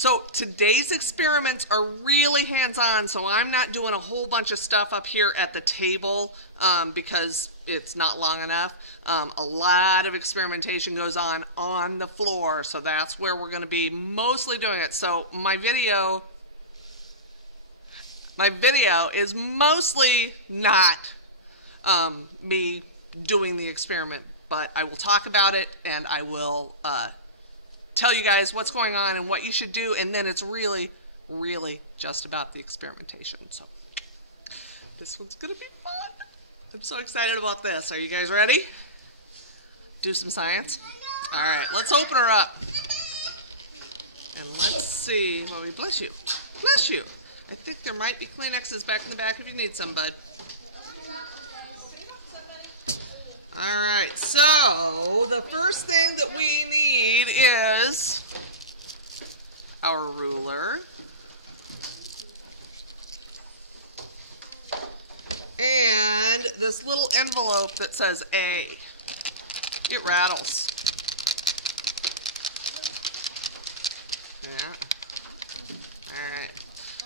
So today's experiments are really hands-on, so I'm not doing a whole bunch of stuff up here at the table because it's not long enough. A lot of experimentation goes on the floor, so that's where we're going to be mostly doing it. So my video is mostly not me doing the experiment, but I will talk about it and I will tell you guys what's going on and what you should do, and then it's really just about the experimentation. So this one's gonna be fun. I'm so excited about this. Are you guys ready? Do some science? All right, let's open her up and let's see. Well, we bless you. Bless you. I think there might be Kleenexes back in the back if you need some, bud. All right, so the first thing that we need is our ruler. And this little envelope that says A. It rattles. Yeah. All right.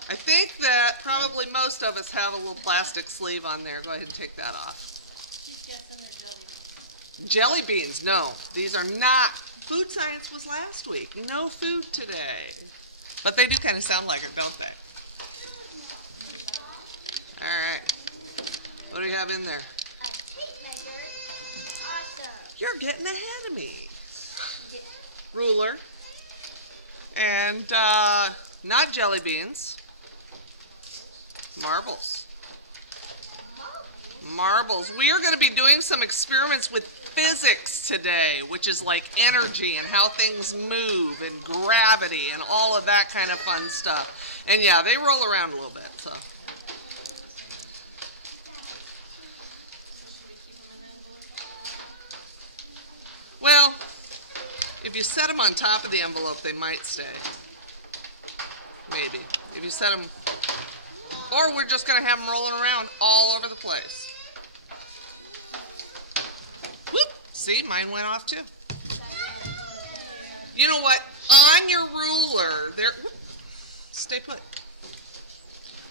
I think that probably most of us have a little plastic sleeve on there. Go ahead and take that off. Jelly beans, no. These are not. Food science was last week. No food today. But they do kind of sound like it, don't they? All right. What do we have in there? A tape measure. Awesome. You're getting ahead of me. Ruler. And not jelly beans. Marbles. Marbles. We are going to be doing some experiments with physics today, which is like energy and how things move and gravity and all of that kind of fun stuff. And yeah, they roll around a little bit. So. Well, if you set them on top of the envelope, they might stay. Maybe. If you set them, or we're just going to have them rolling around all over the place. Whoop! See, mine went off too. You know what? On your ruler, there. Whoop, stay put.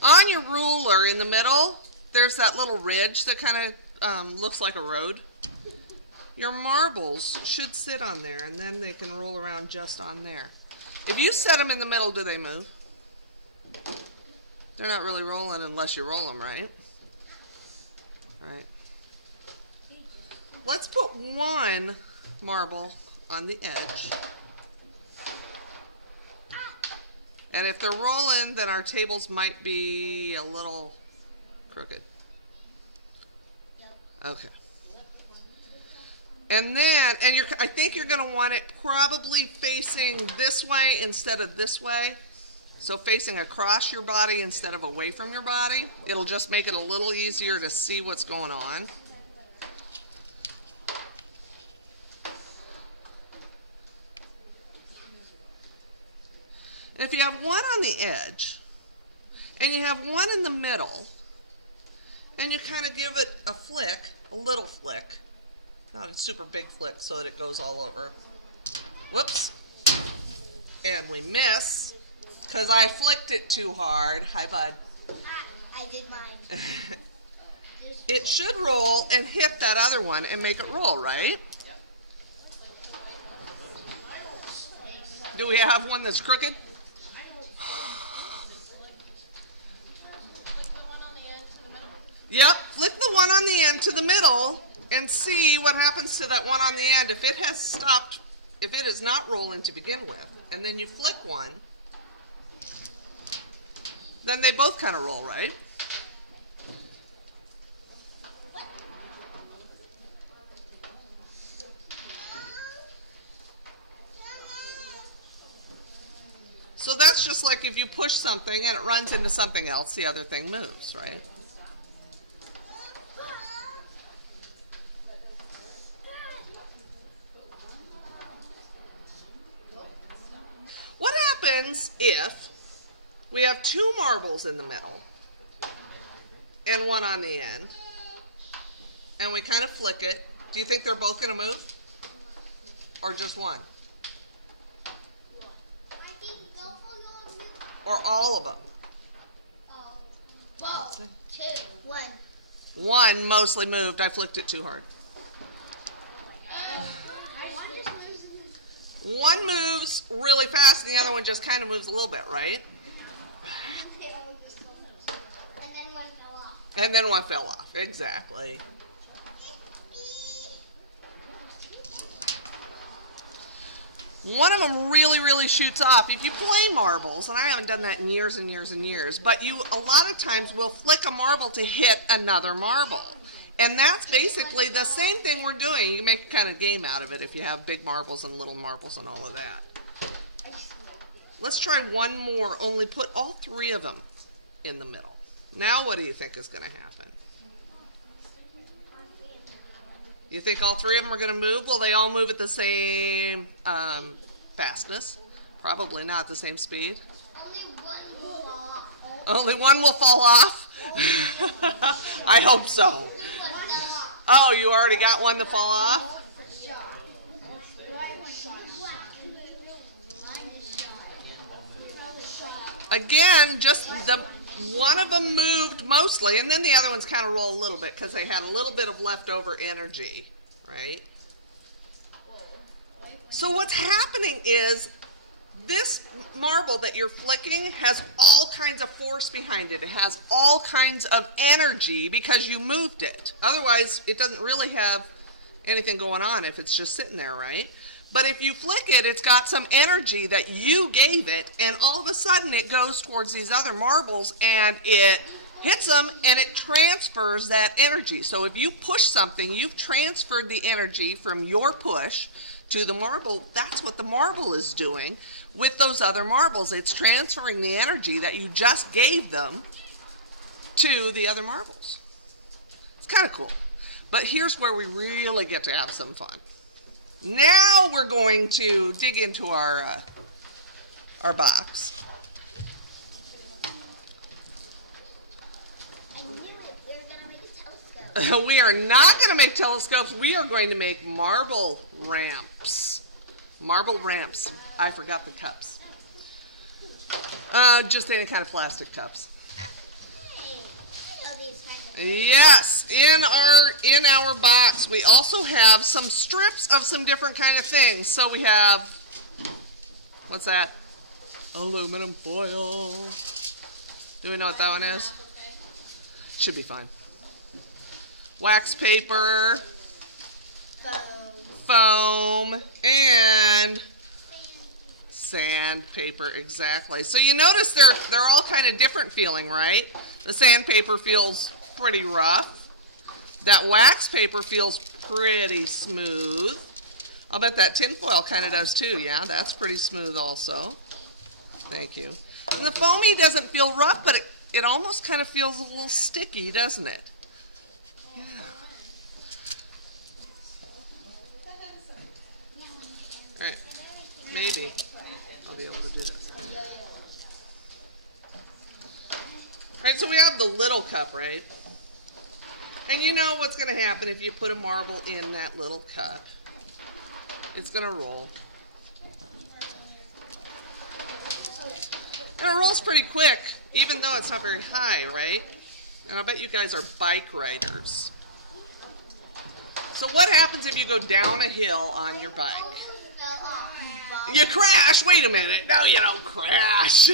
On your ruler in the middle, there's that little ridge that kind of looks like a road. Your marbles should sit on there, and then they can roll around just on there. If you set them in the middle, do they move? They're not really rolling unless you roll them, right? All right. Let's put one marble on the edge. And if they're rolling, then our tables might be a little crooked. Okay. And then, I think you're going to want it probably facing this way instead of this way. So facing across your body instead of away from your body. It'll just make it a little easier to see what's going on. And if you have one on the edge, and you have one in the middle, and you kind of give it a flick, a little flick, not a super big flick so that it goes all over. Whoops. And we miss, because I flicked it too hard. Hi, bud. I did mine. It should roll and hit that other one and make it roll, right? Do we have one that's crooked? Yep, flick the one on the end to the middle and see what happens to that one on the end. If it has stopped, if it is not rolling to begin with, and then you flick one, then they both kind of roll, right? So that's just like if you push something and it runs into something else, the other thing moves, right? What happens if we have two marbles in the middle and one on the end, and we kind of flick it? Do you think they're both going to move? Or just one? I think they'll Or all of them? Whoa. 2. 1. One mostly moved. I flicked it too hard. One moves really fast and the other one just kind of moves a little bit, right? And then one fell off. And then one fell off. Exactly. One of them really, really shoots off. If you play marbles, and I haven't done that in years and years and years, but you a lot of times will flick a marble to hit another marble. And that's basically the same thing we're doing. You can make a kind of game out of it if you have big marbles and little marbles and all of that. Let's try one more, only put all 3 of them in the middle. Now what do you think is going to happen? You think all 3 of them are going to move? Will they all move at the same fastness? Probably not the same speed. Only one will fall off. Only one will fall off? I hope so. One fell off. Oh, you already got one to fall off? Again, just one of them moved mostly, and then the other ones kind of roll a little bit because they had a little bit of leftover energy, right? So what's happening is this marble that you're flicking has all kinds of force behind it. It has all kinds of energy because you moved it. Otherwise, it doesn't really have anything going on if it's just sitting there, right? But if you flick it, it's got some energy that you gave it, and all of a sudden it goes towards these other marbles, and it hits them, and it transfers that energy. So if you push something, you've transferred the energy from your push to the marble. That's what the marble is doing with those other marbles. It's transferring the energy that you just gave them to the other marbles. It's kind of cool. But here's where we really get to have some fun. Now we're going to dig into our box. I knew it. We were going to make a telescope. We are not going to make telescopes. We are going to make marble ramps. Marble ramps. I forgot the cups. Just any kind of plastic cups. Hey, I know these kinds of Yes, in our box we also have some strips of some different kind of things. So we have, what's that? Aluminum foil. Do we know what that one is? Should be fine. Wax paper, foam, and sandpaper. Exactly. So you notice they're all kind of different feeling, right? The sandpaper feels pretty rough. That wax paper feels pretty smooth. I'll bet that tinfoil kind of does too. Yeah, that's pretty smooth also. Thank you. And the foamy doesn't feel rough, but it almost kind of feels a little sticky, doesn't it? Yeah. All right. Maybe I'll be able to do this. All right, so we have the little cup, right? And you know what's going to happen if you put a marble in that little cup. It's going to roll. And it rolls pretty quick, even though it's not very high, right? And I bet you guys are bike riders. So what happens if you go down a hill on your bike? You crash! Wait a minute. No, you don't crash.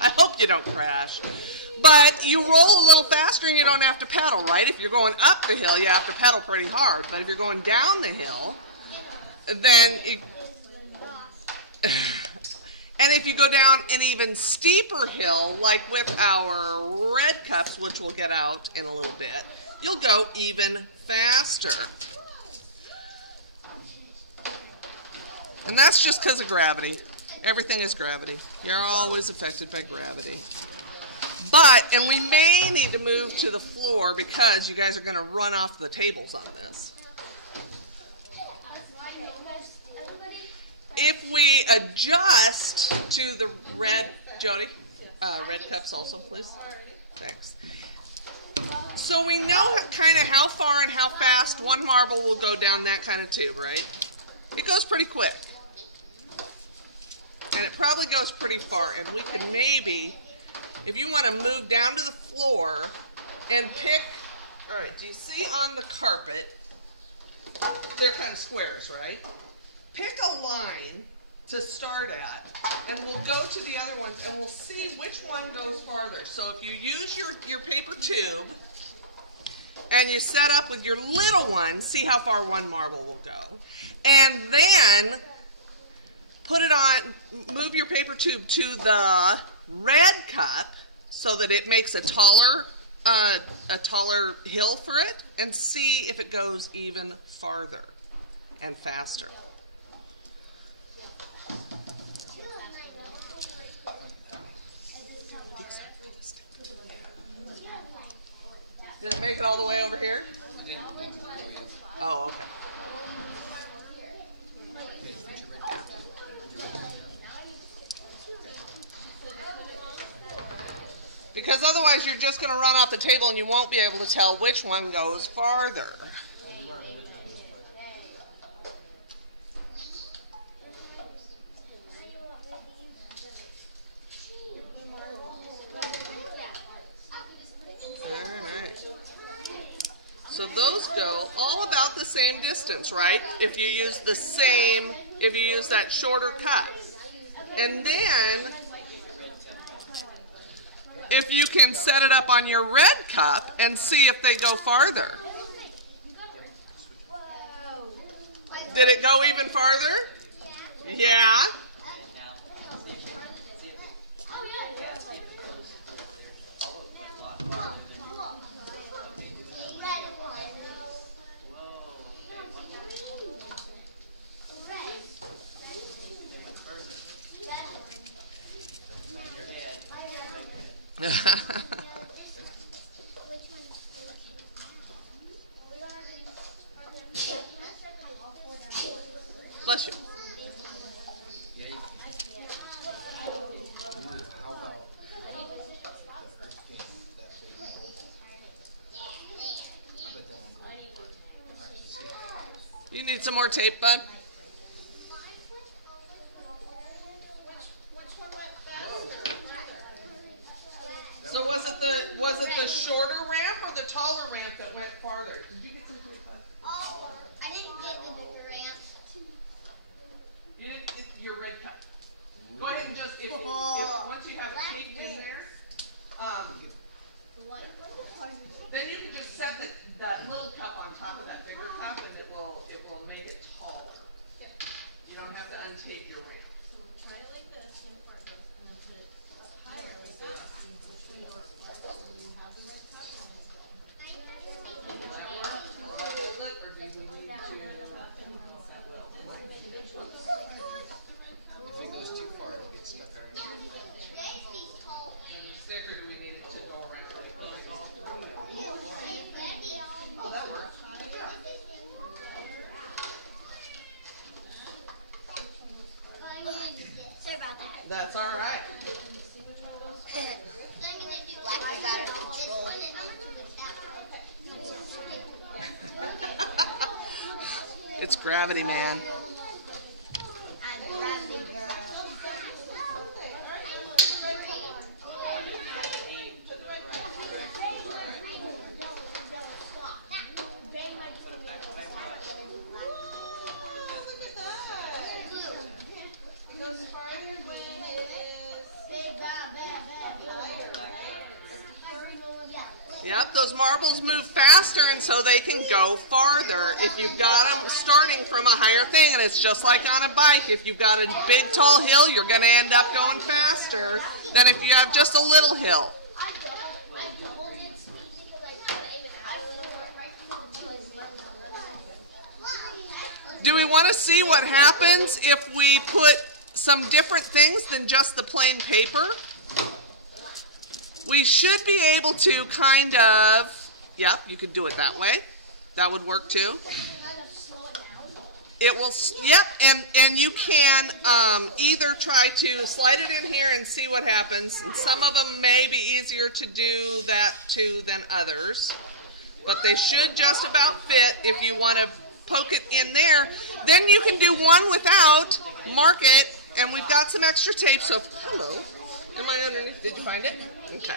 I hope you don't crash. But you roll a little faster and you don't have to pedal, right? If you're going up the hill, you have to pedal pretty hard. But if you're going down the hill, then and if you go down an even steeper hill, like with our red cups, which we'll get out in a little bit, you'll go even faster. And that's just because of gravity. Everything is gravity. You're always affected by gravity. But, and we may need to move to the floor because you guys are going to run off the tables on this. If we adjust to the red, Jody, red cups also, please. Thanks. So we know kind of how far and how fast one marble will go down that kind of tube, right? It goes pretty quick. And it probably goes pretty far. And we can maybe, if you want to move down to the floor and pick, all right, do you see on the carpet, they're kind of squares, right? Pick a line to start at, and we'll go to the other ones, and we'll see which one goes farther. So if you use your paper tube, and you set up with your little one, see how far one marble will go. And then put it on, move your paper tube to the red cup so that it makes a taller hill for it, and see if it goes even farther and faster. Did it make it all the way over here? Oh, okay. Because otherwise you're just going to run off the table and you won't be able to tell which one goes farther. So those go all about the same distance, right? If you use that shorter cut. And then, if you can set it up on your red cup and see if they go farther. Did it go even farther? Yeah. Bless you. You need some more tape, bud? So was it the shorter ramp or the taller ramp that went farther? Did you get some tape, bud? Oh, I didn't get the bigger ramp. You didn't get your red cup. Go ahead and just once you have it taped in there, then you can just set that little cup on top of that bigger cup, and it will make it taller. Yep. You don't have to untape your ramp. So we'll try it like this, and then put it up higher like that. Which way yours works, when you have the right cup, and then go. Will that work? Will that hold it, or do we need to? If it goes too far, it'll get stuck on the Stick, or do we need it to go around like Oh, that works. Yeah. Sorry about that. That's all right. It's gravity, man. Yep, those marbles move faster, and so they can go farther if you've got them starting from a higher thing. And it's just like on a bike. If you've got a big, tall hill, you're going to end up going faster than if you have just a little hill. Do we want to see what happens if we put some different things than just the plain paper? We should be able to kind of, yep, you could do it that way. That would work too. It will, yep, and you can either try to slide it in here and see what happens. And some of them may be easier to do that to than others, but they should just about fit if you want to poke it in there. Then you can do one without, mark it, and we've got some extra tape, so hello. Am I underneath? Did you find it? Okay.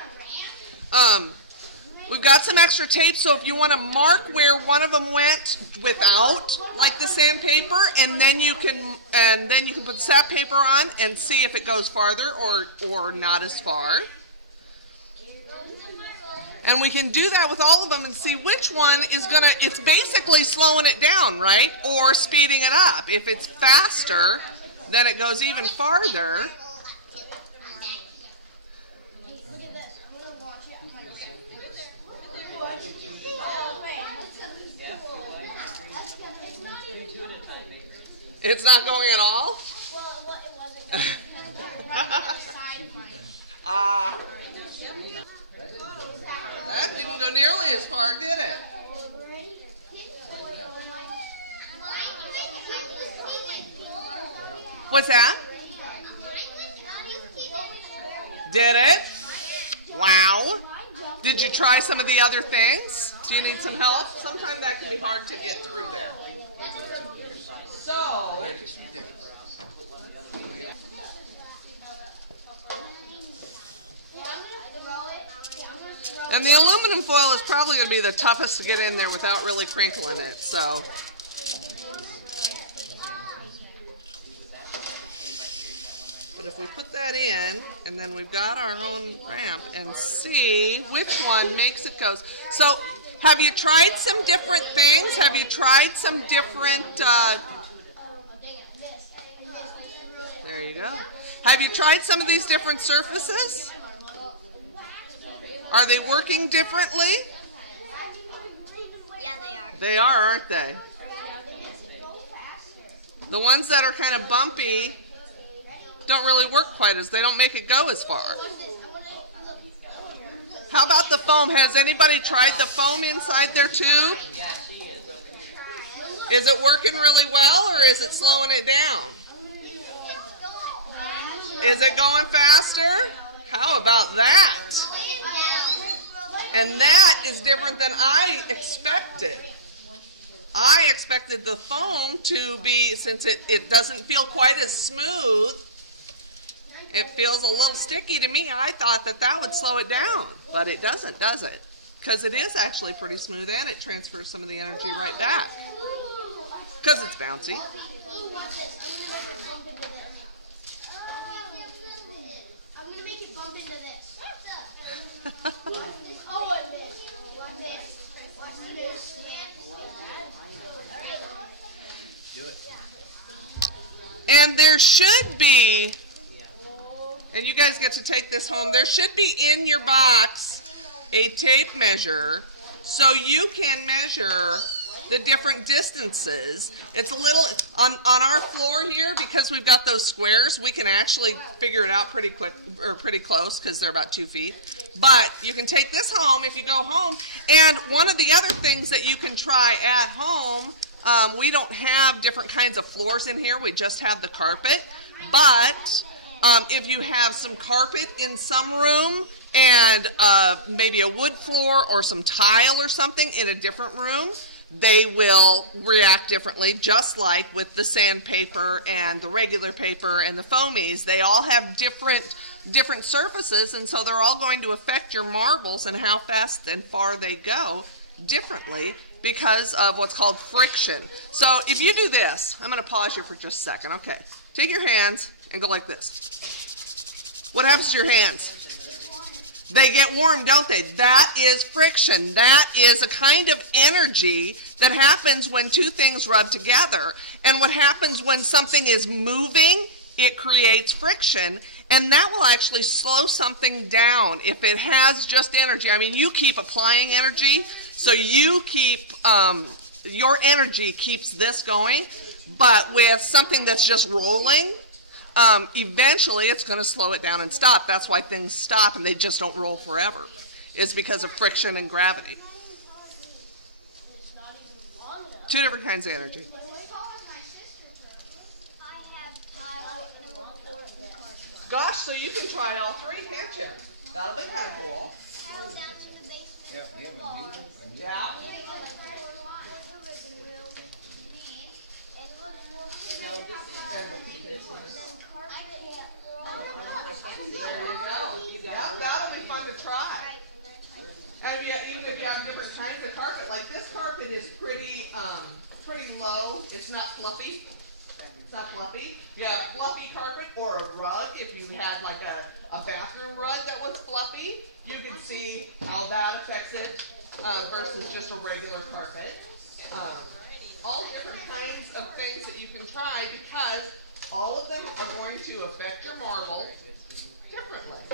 We've got some extra tape, so if you want to mark where one of them went without, like the sandpaper, and then you can put the sandpaper on and see if it goes farther or not as far. And we can do that with all of them and see which one is gonna. It's basically slowing it down, right, or speeding it up. If it's faster, then it goes even farther. It's not going at all? Well, it wasn't going right on the side of mine. That didn't go nearly as far, did it? What's that? Did it? Wow. Did you try some of the other things? Do you need some help? Sometimes that can be hard to get through there. So, and the aluminum foil is probably going to be the toughest to get in there without really crinkling it. So, but if we put that in, and then we've got our own ramp, and see which one makes it go. So, have you tried some different things? Have you tried some different? There you go. Have you tried some of these different surfaces? Are they working differently? They are, aren't they? The ones that are kind of bumpy don't really work quite as, they don't make it go as far. How about the foam? Has anybody tried the foam inside their tube? Is it working really well, or is it slowing it down? Is it going faster? How about that? And that is different than I expected. I expected the foam to be, since it doesn't feel quite as smooth, it feels a little sticky to me. I thought that would slow it down, but it doesn't, does it? Because it is actually pretty smooth, and it transfers some of the energy right back. Because it's bouncy. I'm going to make it bump into this. And there should be, and you guys get to take this home, there should be in your box a tape measure so you can measure the different distances. It's a little, on our floor here, because we've got those squares, we can actually figure it out pretty quick, or pretty close, because they're about 2 feet. But you can take this home if you go home. And one of the other things that you can try at home, we don't have different kinds of floors in here, we just have the carpet. But if you have some carpet in some room, and maybe a wood floor or some tile or something in a different room, they will react differently, just like with the sandpaper and the regular paper and the foamies. They all have different surfaces, and so they're all going to affect your marbles and how fast and far they go differently because of what's called friction. So if you do this, I'm going to pause you for just a second. Okay, take your hands and go like this. What happens to your hands? They get warm, don't they? That is friction. That is a kind of energy that happens when two things rub together. And what happens when something is moving, it creates friction. And that will actually slow something down if it has just energy. I mean, you keep applying energy, so you keep, your energy keeps this going. But with something that's just rolling, eventually it's going to slow it down and stop. That's why things stop and they just don't roll forever. It's because of friction and gravity. Two different kinds of energy. Gosh, so you can try all three, can't you? That'll be kind of cool. Yeah. even if you have different kinds of carpet, like this carpet is pretty low. It's not fluffy. It's not fluffy. You have fluffy carpet or a rug. If you had like a bathroom rug that was fluffy, you can see how that affects it versus just a regular carpet. All different kinds of things that you can try because all of them are going to affect your marble differently.